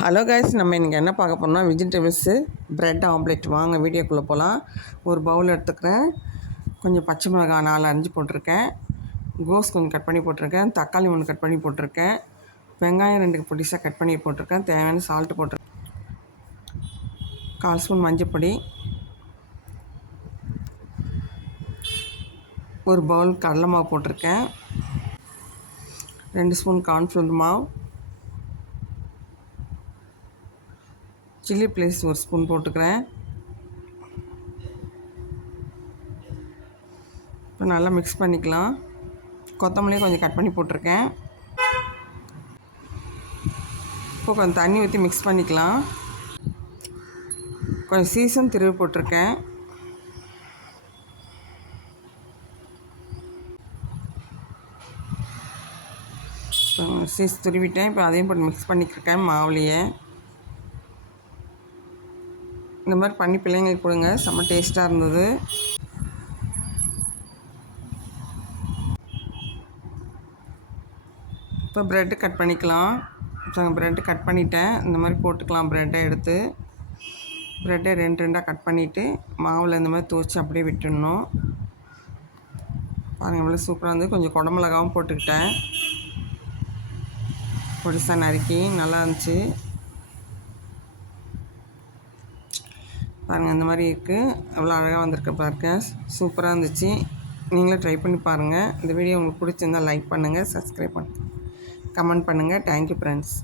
Hello guys நம்ம இன்றைக்கி என்ன பார்க்க போறோம்னா வெஜிடபிள்ஸு பிரெட் ஆம்லேட் வாங்க வீடியோக்குள்ளே போகலாம் ஒரு பவுல் எடுத்துக்கிறேன். கொஞ்சம் பச்சை மிளகாய் நாலு அரிஞ்சு போட்டிருக்கேன். கோஸ் கொஞ்சம் கட் பண்ணி போட்டிருக்கேன். தக்காளி ஒன்று கட் பண்ணி போட்டிருக்கேன். வெங்காயம் ரெண்டு பொடிசாக கட் பண்ணி போட்டிருக்கேன். தேவையான சால்ட்டு போட்டிருக்கேன். கால் ஸ்பூன் மஞ்சப்பொடி ஒரு பவுல் கடலை மாவு போட்டிருக்கேன். ரெண்டு ஸ்பூன் கார்ன்ஃப்ளவர் மாவு. சில்லி ப்ளேஸ் ஒரு ஸ்பூன் போட்டுக்கிறேன். இப்போ நல்லா மிக்ஸ் பண்ணிக்கலாம். கொத்தமல்லியும் கொஞ்சம் கட் பண்ணி போட்டிருக்கேன். இப்போ கொஞ்சம் தண்ணி ஊற்றி மிக்ஸ் பண்ணிக்கலாம். கொஞ்சம் சீசன் திருவி போட்டிருக்கேன். சீஸ் துருவிட்டேன். இப்போ அதையும் போட்டு மிக்ஸ் பண்ணிக்கிருக்கேன் மாவுலேயே. இந்த மாதிரி பண்ணி பிள்ளைங்களுக்கு கொடுங்க. செம்ம டேஸ்ட்டாக இருந்தது. இப்போ ப்ரெட்டு கட் பண்ணிக்கலாம். இப்போ ப்ரெட்டு கட் பண்ணிட்டேன். இந்த மாதிரி போட்டுக்கலாம் ப்ரெட்டை எடுத்து. ப்ரெட்டை ரெண்டு ரெண்டாக கட் பண்ணிவிட்டு மாவில் இந்த மாதிரி துவச்சி அப்படியே விட்டுடணும். பாருங்கள் இவ்வளோ சூப்பராக இருந்து கொஞ்சம் குடமிளகாவும் போட்டுக்கிட்டேன். பொடிசாக நறுக்கி நல்லா இருந்துச்சு. பாருங்கள் அந்த மாதிரி இருக்குது அவ்வளோ அழகாக வந்திருக்கு பாருங்க. சூப்பராக இருந்துச்சு. நீங்களே ட்ரை பண்ணி பாருங்கள் இந்த வீடியோ உங்களுக்கு பிடிச்சிருந்தால் லைக் பண்ணுங்கள் சப்ஸ்கிரைப் பண்ணுங்கள் கமெண்ட் பண்ணுங்கள் தேங்க்யூ ஃப்ரெண்ட்ஸ்